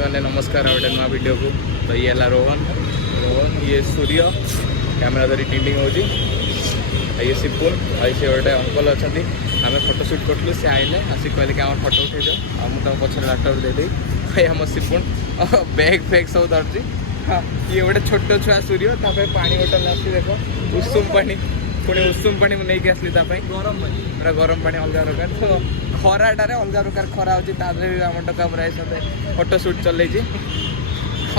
नमस्कार गोटे नुआ वीडियो को। तो ये है रोहन ये सूर्य कैमेरा धरी टिंडिंग होची। ये सिपुन आई से गोटे अंकल अच्छा आम फोटो शूट करूँ सी आइले आसिक कहले कि आम फोटो उठे जाओ मुझे पछे लैपटप दे भाई आम सिपुन बैग फैग सब धरती। हाँ ये गोटे छोट छुआ सूर्य पानी बोतल आसी देख उषुम पानी पुणी उषुम पानी नहीं आसली गरम पानी पूरा गरम पानी अलग प्रकार। तो खराटारे अलग प्रकार खरा होती आम टका प्राय फोटो शूट चल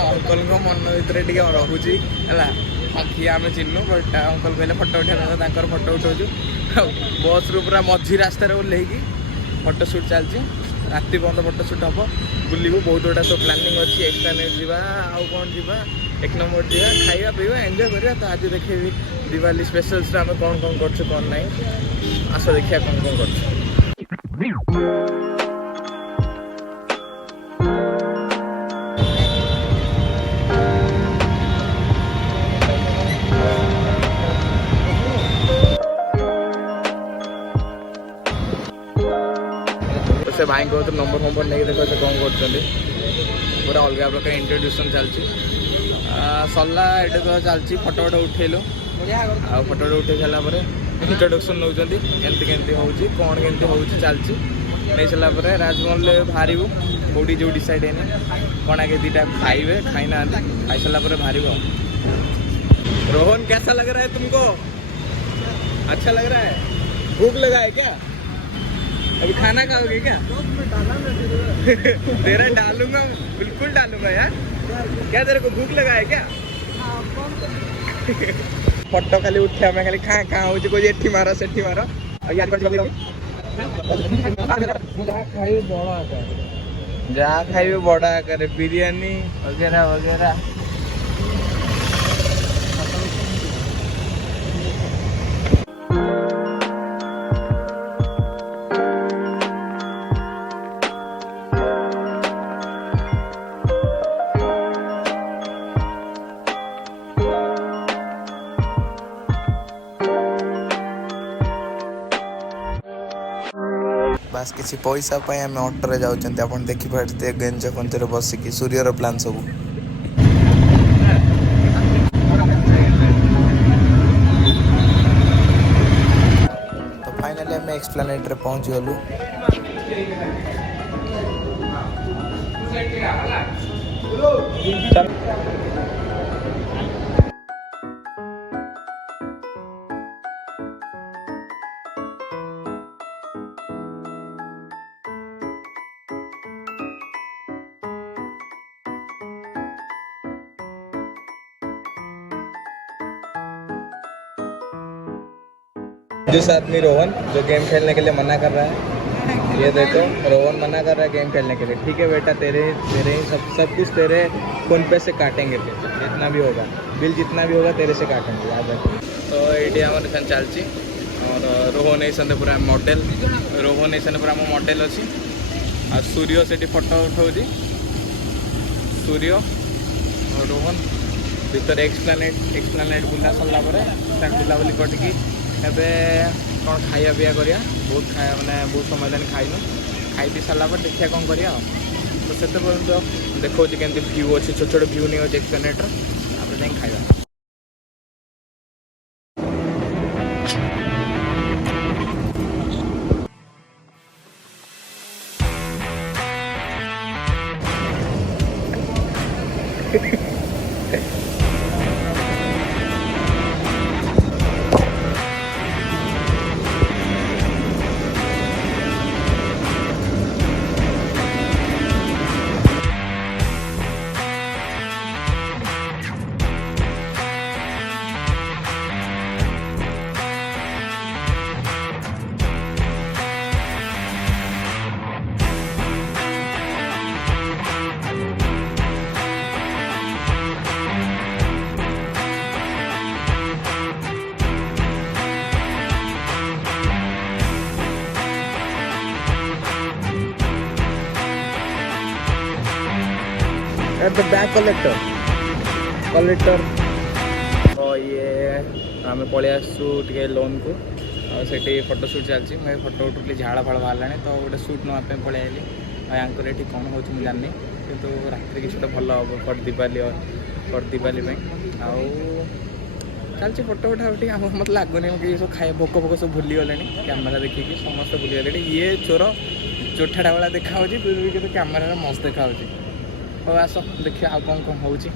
अंकल मन भर टे रोचे है बाकी आम चिन्हू बट अंकल कहले फोटो उठा फोटो उठाऊ बस रु पूरा मझी रास्तार ओह्लैकी फोटो शूट चलती राति बंद फोटो शूट हम बुलू बहुत गुड़ा सब प्लानिंग अच्छी एक्सट्रा नेट जावा आउ कौन जावा एक नंबर जावा खाଇବା पीवा एंजॉय करिया। तो आज देखेबी दिवाली स्पेशल्स आम कौन कौन कर कौन ना आस देखिया कौन कौन कर। से भाई को तो नंबर फंबर नहीं देखो से कौन कर पूरा अलग प्रकार इंट्रोड्यूसन चलती सरला ये तो चलती फोटो फोटो उठेलु आ फोटो उठे सारापर इंट्रोडक्शन नौ एमती केमती हो कौन केमती हो चलती नहीं सारापर राजमहल बाहर कौटी जो डिसाइड है कौन आगे दीटा खाइबे खाई ना खाई सारापर बाहर। रोहन कैसा लग रहा है तुमको? अच्छा लग रहा है? भूख लगा है क्या? अभी खाना खाओगे क्या? तेरा डालूंगा बिल्कुल डालूंगा यार। क्या तेरे को भूख लगा है क्या? फोटो खाली उठे हमें खाली कहाँ कहाँ हो कोई एठी मारो सेठी मारो जहाँ खाइबे बड़ा आकार बिरयानी वगैरह वगैरह। बास किसी पैसा आम ऑटो जाऊँ आप देखिए गेंज पंचर बसिकी सूर्यर प्लान सब। तो फाइनली आम एक्सप्लेनेट रे पहुंच गलु। जिस आदमी रोहन जो गेम खेलने के लिए मना कर रहा है, ये देखो रोहन मना कर रहा है गेम खेलने के लिए। ठीक है बेटा तेरे ही सब कुछ तेरे फ़ोन पे से काटेंगे फिर जितना भी होगा बिल जितना भी होगा तेरे से काटेंगे याद रखो। तो ये आम चलती और रोहन ऐसा पूरा मॉडल रोहन ऐसा पूरा आम मॉडल अच्छी आ सूर्य से फोटो उठाऊँ सूर्य और रोहन भीतर एक्सप्लानेट बुला सरला बुलाबुली करके एबे कौन खाया पिया करिया बहुत खाया मैंने बहुत समय देन खाइनु खाई पी सारा पर देखिया कौन करिया। तो से पर्यटन देखो केमती व्यू अच्छे छोट छोट व्यू नहीं अच्छे एक्सप्लेनेटर आप जाए खाଇବା। तो बैग कलेक्टर तो ये आम पलि आसुटे लोन को से फोटो शूट चलती फोटो उठुली झाड़ फाड़ बाहर तो गोटे सुट नापे पलि आइली यहाँ कौन हो जानी କିନ୍ତୁ ରାତିରେ କିଛି ଗୋଟେ ଭଲ ହେବ ଫଟ ଦିବାଲି ପାଇଁ। ଆଉ ଚାଲିଛି ଫଟୋ ଉଠା ଉଠି। ଆଉ ମୋତେ ଲାଗୁନି କି ସବୁ ଖାଇବା ଭୋକ ସବୁ ଭୁଲିଗଲେଣି କ୍ୟାମେରା ଦେଖିକି ସମସ୍ତେ ଭୁଲିଗଲେଣି। ଇଏ ଚୋର ଚୋଠାଟା ଭଳିଆ ଦେଖାହେଉଛି କିନ୍ତୁ କ୍ୟାମେରାରେ ମସ୍ତ ଦେଖାହେଉଛି। ହଉ ଆସ ଦେଖିବା ଆଉ କ'ଣ ହେଉଛି।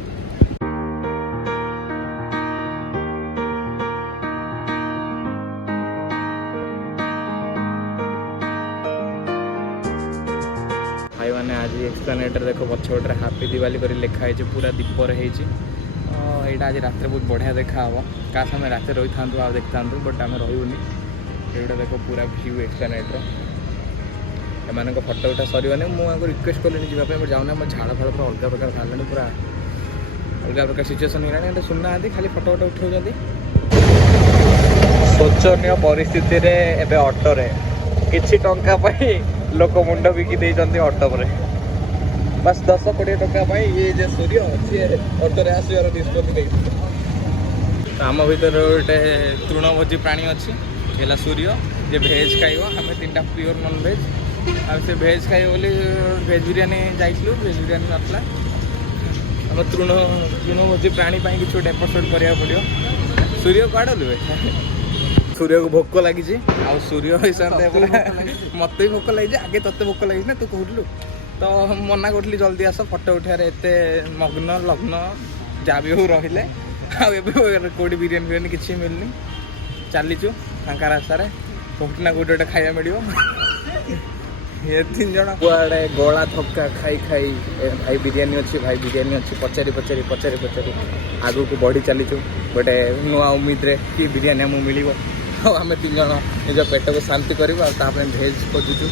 ଭାଇମାନେ ଆଜି ଏକ୍ସପ୍ଲାନେଟ୍ରେ ଦେଖ ପଛପଟରେ ହାପି ଦିୱାଲି କରି ଲେଖା ହେଇଛି, ପୁରା ଦୀପରେ ହେଇଛି। ଏଇଟା ଆଜି ରାତିରେ ବହୁତ ବଢ଼ିଆ ଦେଖାହେବ। କାଶ ଆମେ ରାତିରେ ରହିଥାନ୍ତୁ ଆଉ ଦେଖିଥାନ୍ତୁ, ବଟ୍ ଆମେ ରହିବୁନି। ଏଇଟା ଦେଖ ପୁରା ଭ୍ୟୁ ଏକ୍ସପ୍ଲାନେଟ୍ର। ଏମାନଙ୍କ ଫଟୋ ଉଠା ସରିବନି। ମୁଁ ଆଙ୍କୁ ରିକ୍ୱେଷ୍ଟ କଲିଣି ଯିବା ପାଇଁ, ବଟ୍ ଯାଉନି। ଆମ ଝାଳ ଫାଳ ପୁରା ଅଲଗା ପ୍ରକାର ବାହାରିଲାଣି, ପୁରା ଅଲଗା ପ୍ରକାର ସିଚୁଏସନ୍ ହେଇଗଲାଣି। ଏଇଟା ଶୁଣୁନାହାନ୍ତି, ଖାଲି ଫଟୋ ଉଠାଉଛନ୍ତି। ଶୋଚନୀୟ ପରିସ୍ଥିତିରେ ଏବେ ଅଟୋରେ କିଛି ଟଙ୍କା ପାଇଁ ଲୋକ ମୁଣ୍ଡ ବିକି ଦେଇଛନ୍ତି ଅଟୋ ପରେ। ବାସ୍ 10-20 ଟଙ୍କା ପାଇଁ ଇଏ ଯେ ସୂର୍ଯ୍ୟ ସିଏ ଅଟୋରେ ଆସିବାର ନିଷ୍ପତ୍ତି ନେଇଛି। ଆମ ଭିତରେ ଗୋଟେ ତୃଣଭୋଜୀ ପ୍ରାଣୀ ଅଛି, ହେଲା ସୂର୍ଯ୍ୟ। ଯେ ଭେଜ୍ ଖାଇବ, ଆମେ 3ଟା ପିଓର ନନ୍ ଭେଜ୍। ଆଉ ସେ ଭେଜ୍ ଖାଇବ ବୋଲି ଭେଜ୍ ବିରିୟାନୀ ଯାଇଥିଲୁ, ଭେଜ୍ ବିରିୟାନୀ ନଥିଲା। ଆମ ତୃଣଭୋଜୀ ପ୍ରାଣୀ ପାଇଁ କିଛି ଗୋଟେ ଏପିସୋଡ଼ କରିବାକୁ ପଡ଼ିବ। ସୂର୍ଯ୍ୟ କୁଆଡ଼େ ଲୁଏ? ସୂର୍ଯ୍ୟକୁ ଭୋକ ଲାଗିଛି। ଆଉ ସୂର୍ଯ୍ୟ ହିସାବରେ ମୋତେ ବି ଭୋକ ଲାଗିଛି। ଆଗେ ତତେ ଭୋକ ଲାଗିଛି ନା, ତୁ କହୁଥିଲୁ ତ ମନା କରୁଥିଲି ଜଲ୍ଦି ଆସ ଫଟୋ ଉଠାଇବାରେ ଏତେ ଲଗ୍ନ ଯାହା ବି ହଉ ରହିଲେ। ଆଉ ଏବେ କେଉଁଠି ବିରିୟାନୀ କିଛି ମିଳୁନି। ଚାଲିଛୁ ଫାଙ୍କା ରାସ୍ତାରେ, କେଉଁଠି ନା କେଉଁଠି ଗୋଟେ ଖାଇବା ମିଳିବ। ଏ 3 ଜଣ କୁଆଡ଼େ ଗଳା ଥକା ଖାଇ ଭାଇ ବିରିୟାନୀ ଅଛି ପଚାରି ଆଗକୁ ବଢ଼ି ଚାଲିଛୁ ଗୋଟେ ନୂଆ ଉମିଦରେ କି ବିରିୟାନୀ ଆମକୁ ମିଳିବ। ଆଉ ଆମେ 3 ଜଣ ନିଜ ପେଟକୁ ଶାନ୍ତି କରିବୁ। ଆଉ ତା ପାଇଁ ଭେଜ୍ ଖୋଜୁଛୁ।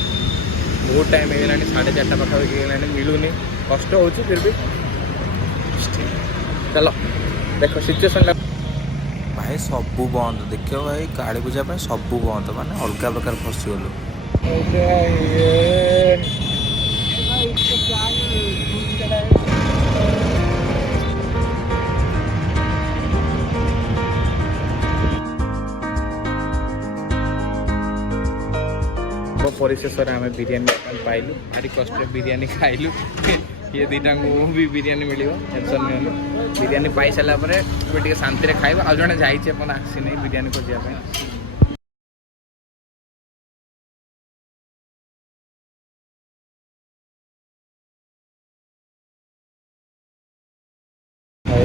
ବହୁତ ଟାଇମ୍ ହେଇଗଲାଣି, 4:30 ପାଖାପାଖି ହେଇଗଲାଣି, ମିଳୁନି। କଷ୍ଟ ହେଉଛି ଫିର୍ ବି ଚାଲ ଦେଖ ସିଚୁଏସନ୍ଟା। ଭାଇ ସବୁ ବନ୍ଦ, ଦେଖିବ ଭାଇ କାଳୀ ପୂଜା ପାଇଁ ସବୁ ବନ୍ଦ, ମାନେ ଅଲଗା ପ୍ରକାର ଫସିଗଲୁ। ପରିଶେଷରେ ଆମେ ବିରିୟାନୀ ପାଇଲୁ। ଭାରି କଷ୍ଟରେ ବିରିୟାନୀ ଖାଇଲୁ। ଇଏ 2ଟାଙ୍କୁ ବି ବିରିୟାନୀ ମିଳିବ, ଟେନସନ୍ ନିଅନି। ବିରିୟାନୀ ପାଇସାରିଲା ପରେ ଏବେ ଟିକେ ଶାନ୍ତିରେ ଖାଇବା। ଆଉ ଜଣେ ଯାଇଛି ଆପଣ ଆସିନି ବିରିୟାନୀ ଖୋଜିବା ପାଇଁ।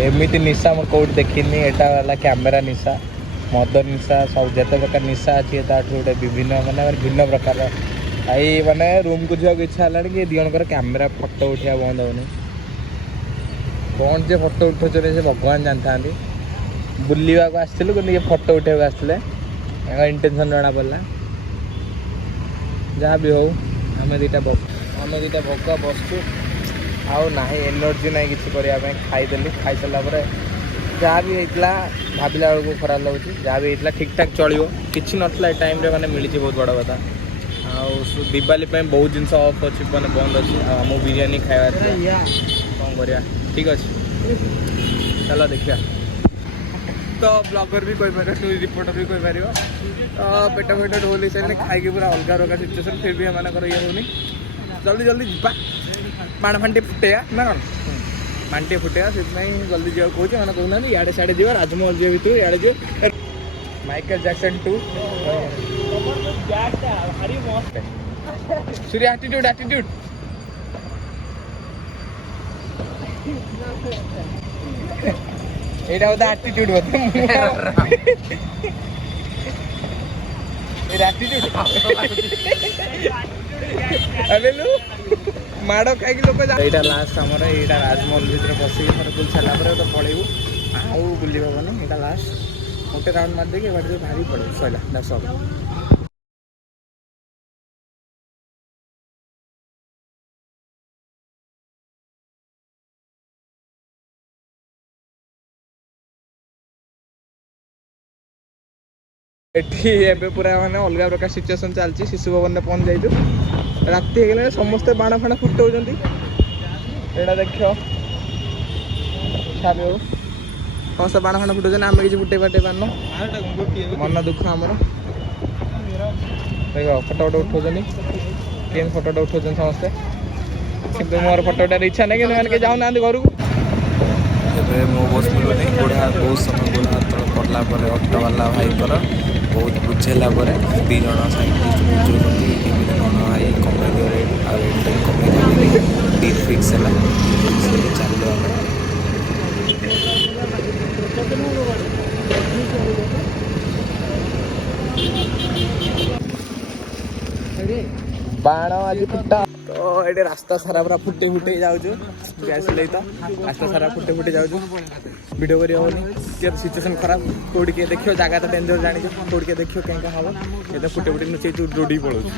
ଏମିତି ନିଶା ମୁଁ କେଉଁଠି ଦେଖିନି। ଏଇଟା ହେଲା କ୍ୟାମେରା ନିଶା, ମଦ ନିଶା, ସବୁ ଯେତେ ପ୍ରକାର ନିଶା ଅଛି ତାଠୁ ଗୋଟେ ଭିନ୍ନ ପ୍ରକାର। ଭାଇ ମାନେ ରୁମ୍କୁ ଯିବାକୁ ଇଚ୍ଛା ହେଲାଣି କି 2 ଜଣଙ୍କର କ୍ୟାମେରା ଫଟୋ ଉଠିବା ବନ୍ଦ ହେଉନି। କ'ଣ ଯେ ଫଟୋ ଉଠାଉଛନ୍ତି ସେ ଭଗବାନ ଜାଣିଥାନ୍ତି। ବୁଲିବାକୁ ଆସିଥିଲୁ କିନ୍ତୁ ଇଏ ଫଟୋ ଉଠାଇବାକୁ ଆସିଥିଲେ, ତାଙ୍କ ଇଣ୍ଟେନସନ୍ ଜଣାପଡ଼ିଲା। ଯାହା ବି ହଉ ଆମେ ଦୁଇଟା ଭୋକ ବସୁଛୁ। ଆଉ ନାହିଁ ଏନର୍ଜି ନାହିଁ କିଛି କରିବା ପାଇଁ। ଖାଇଦେଲି, ଖାଇସାରିଲା ପରେ ଯାହା ବି ହେଇଥିଲା ଭାବିଲା ବେଳକୁ ଖରାପ ଲାଗୁଛି। ଯାହା ବି ହେଇଥିଲା ଠିକ୍ ଠାକ୍ ଚଳିବ, କିଛି ନଥିଲା ଏ ଟାଇମ୍ରେ, ମାନେ ମିଳିଛି ବହୁତ ବଡ଼ କଥା। ଆଉ ଦିୱାଲି ପାଇଁ ବହୁତ ଜିନିଷ ଅଫ୍ ଅଛି, ମାନେ ବନ୍ଦ ଅଛି। ଆଉ ଆମକୁ ବିରିୟାନୀ ଖାଇବା କ'ଣ କରିବା, ଠିକ୍ ଅଛି ଚାଲ ଦେଖିବା। ତ ବ୍ଲଗର ବି କହିପାରିବ, ନ୍ୟୁଜ୍ ରିପୋର୍ଟର ବି କହିପାରିବ। ତ ପେଟ ଢୋଲ ହିସାବରେ ଖାଇକି ପୁରା ଅଲଗା ପ୍ରକାର ସିଚୁଏସନ୍। ଫିର୍ ବି ଏମାନଙ୍କର ଇଏ ହେଉନି। ଜଲ୍ଦି ଯିବା, ବାଣ ଫାଣ୍ଟି ଫୁଟେଇବା ନା କ'ଣ? ପାଣି ଟିକେ ଫୁଟେଇବା, ସେଥିପାଇଁ ଜଲ୍ଦି ଯିବାକୁ କହୁଛି। ମାନେ କହୁନାହାନ୍ତି ଇଆଡ଼େ ସିଆଡ଼େ ଯିବା, ରାଜମହଲ ଯିବା ଭିତରୁ ଇଆଡ଼େ ଯିବା। ମାଇକେଲ ଜ୍ୟାକ୍ସନ୍ 2 ସୂର୍ଯ୍ୟ ଆଟିଟ୍ୟୁଡ୍ এইটা বোধ আটিটিউড বোধ ମାଡ଼ ଖାଇକି ଲୋକ। ଏଇଟା ଲାଷ୍ଟ ଆମର, ଏଇଟା ରାଜମହଲ ଭିତରେ ବସିକି ଥରେ ବୁଲି ସାରିଲା ପରେ ତ ପଳେଇବୁ, ଆଉ ବୁଲି ହେବନି। ଏଇଟା ଲାଷ୍ଟ, ଗୋଟେ ରାଉଣ୍ଡ ମାରିଦେଇକି ଏବାଟେ ବାହାରି ପଳେଇବୁ, ସରିଲା, ଦାଟ୍ସ ଅଲ୍। ଏଠି ଏବେ ପୁରା ମାନେ ଅଲଗା ପ୍ରକାର ସିଚୁଏସନ୍ ଚାଲିଛି। ଶିଶୁ ଭବନରେ ପହଞ୍ଚି ଯାଇଛୁ, ରାତି ହେଇଗଲାଣି, ସମସ୍ତେ ବାଣ ଫାଣ ଫୁଟଉଛନ୍ତି। ଏଇଟା ଦେଖ, ଛାବି ହଉ ସମସ୍ତେ ବାଣ ଫାଣ ଫୁଟଉଛନ୍ତି, ଆମେ କିଛି ଫୁଟେଇ ପାରୁନୁ। ମନ ଦୁଃଖ ଆମର। ଦେଖ ଫଟୋ ଉଠଉଛନ୍ତି, କେମିତି ଫଟୋ ଉଠଉଛନ୍ତି ସମସ୍ତେ। କିନ୍ତୁ ମୋର ଫଟୋ ଉଠାର ଇଚ୍ଛା ନାହିଁ କିନ୍ତୁ ଏମାନେ କେହି ଯାଉନାହାନ୍ତି ଘରକୁ। ଏବେ ମୋ ବସ୍ ମିଳୁନି ଗୋଡ଼ା ବହୁତ ସମୟ ଗୋଡ଼ା ହାତ ପଡ଼ିଲା ପରେ ଅଟୋବାଲା ଭାଇଙ୍କର ବହୁତ ବୁଝେଇଲା ପରେ 2 ଜଣ ସାଇଣ୍ଟିଷ୍ଟ ବୁଝଉଛନ୍ତି କେମିତି କ'ଣ ଭାଇ କମେଇ ରେଟ୍ ଆଉ ରେଟ୍ କମେଇ କମେଇକି ଡିଲ୍ ଫିକ୍ସ ହେଲା ସେଠି ଚାଲିଲୁ ଆମେ। ବାଣ ଆଜି ଫୁଟା ତ ଏଠି ରାସ୍ତା ସାରା ପୁରା ଫୁଟେଇ ଫୁଟେଇ ଯାଉଛୁ ଗ୍ୟାସ୍ ନେଇ ତ ରାସ୍ତା ସାରା ଫୁଟେଇ ଫୁଟେଇ ଯାଉଛୁ ଭିଡ଼ିଓ କରି ହେବନି କିଏ ସିଚୁଏସନ୍ ଖରାପ କେଉଁଠି କିଏ ଦେଖିବ ଜାଗା ତ ଡେଞ୍ଜର ଜାଣିଛ କେଉଁଠି କିଏ ଦେଖିବ କେଙ୍କା ହେବ ଏ ତ ଫୁଟେଇ ଫୁଟେଇ ନୁଚେଇ ଦୌଡ଼ିକି ପଳଉଛି।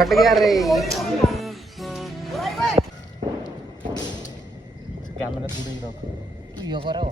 फट गया रे कैमरा दूर ही रखो ये करो